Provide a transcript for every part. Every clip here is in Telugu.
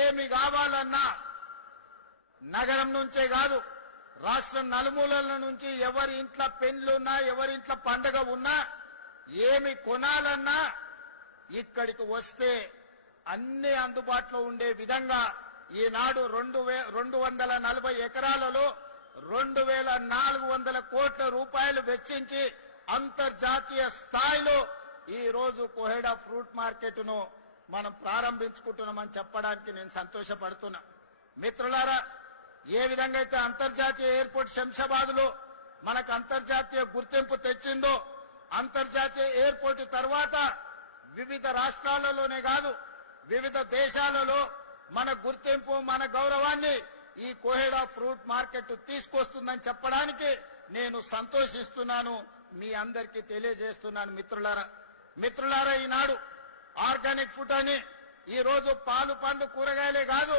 ఏమి కావాలన్నా నగరం నుంచే కాదు రాష్ట్రం నలుమూలల నుంచి ఎవరి ఇంట్లో పెళ్లున్నా ఎవరి ఇంట్లో పండగ ఉన్నా ఏమి కొనాలన్నా ఇక్కడికి వస్తే అన్ని అందుబాటులో ఉండే విధంగా ఈనాడు 240 ఎకరాలలో 2400 కోట్ల రూపాయలు వెచ్చించి అంతర్జాతీయ స్థాయిలో ఈ రోజు కోహెడా ఫ్రూట్ మార్కెట్ ను మనం ప్రారంభించుకుంటున్నామని చెప్పడానికి నేను సంతోషపడుతున్నా. మిత్రులారా, ఏ విధంగా అయితే అంతర్జాతీయ ఎయిర్పోర్ట్ శంషాబాద్ లో మనకు అంతర్జాతీయ గుర్తింపు తెచ్చిందో, అంతర్జాతీయ ఎయిర్పోర్ట్ తర్వాత వివిధ రాష్ట్రాలలోనే కాదు వివిధ దేశాలలో మన గుర్తింపు మన గౌరవాన్ని ఈ కోహెడా ఫ్రూట్ మార్కెట్ తీసుకొస్తుందని చెప్పడానికి నేను సంతోషిస్తున్నాను, మీ అందరికీ తెలియజేస్తున్నాను. మిత్రులారా, ఈనాడు ఆర్గానిక్ ఫుడ్ అని ఈ రోజు పాలు పండ్లు కూరగాయలే కాదు,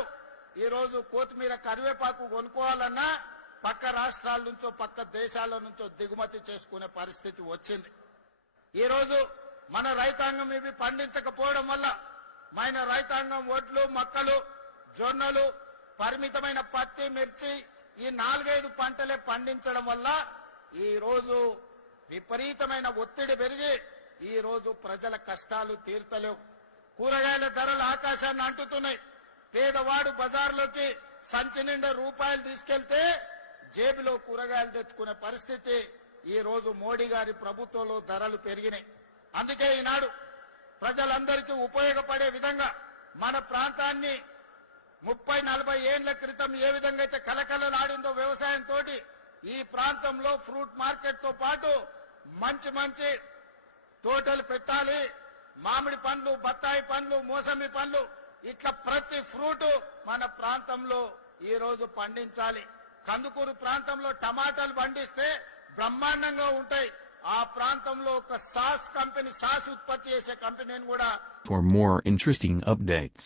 ఈ రోజు కొత్తిమీర కరివేపాకు కొనుక్కోవాలన్నా పక్క రాష్ట్రాల నుంచో పక్క దేశాల నుంచో దిగుమతి చేసుకునే పరిస్థితి వచ్చింది. ఈ రోజు మన రైతాంగం ఇవి పండించకపోవడం వల్ల మన రైతాంగం వడ్లు మొక్కలు జొన్నలు పరిమితమైన పత్తి మిర్చి ఈ 4-5 పంటలే పండించడం వల్ల ఈ రోజు విపరీతమైన ఒత్తిడి పెరిగి ఈ రోజు ప్రజల కష్టాలు తీర్తలేవు. కూరగాయల ధరలు ఆకాశాన్ని అంటుతున్నాయి. పేదవాడు బజార్లోకి సంచి నిండా రూపాయలు తీసుకెళ్తే జేబులో కూరగాయలు తెచ్చుకునే పరిస్థితి ఈ రోజు మోడీ గారి ప్రభుత్వంలో ధరలు పెరిగినాయి. అందుకే ఈనాడు ప్రజలందరికీ ఉపయోగపడే విధంగా మన ప్రాంతాన్ని 30-40 ఏళ్ల క్రితం ఏ విధంగా అయితే కలకలలాడిందో వ్యవసాయంతో ఈ ప్రాంతంలో ఫ్రూట్ మార్కెట్ తో పాటు మంచి మంచి తోటలు పెట్టాలి. మామిడి పండ్లు, బత్తాయి పండ్లు, మోసంబి పండ్లు ఇట్లా ప్రతి ఫ్రూట్ మన ప్రాంతంలో ఈ రోజు పండించాలి. కందుకూరు ప్రాంతంలో టమాటాలు పండిస్తే బ్రహ్మాండంగా ఉంటాయి. ఆ ప్రాంతంలో ఒక సాస్ కంపెనీ సాస్ ఉత్పత్తి చేసే కంపెనీని కూడా. For more interesting updates,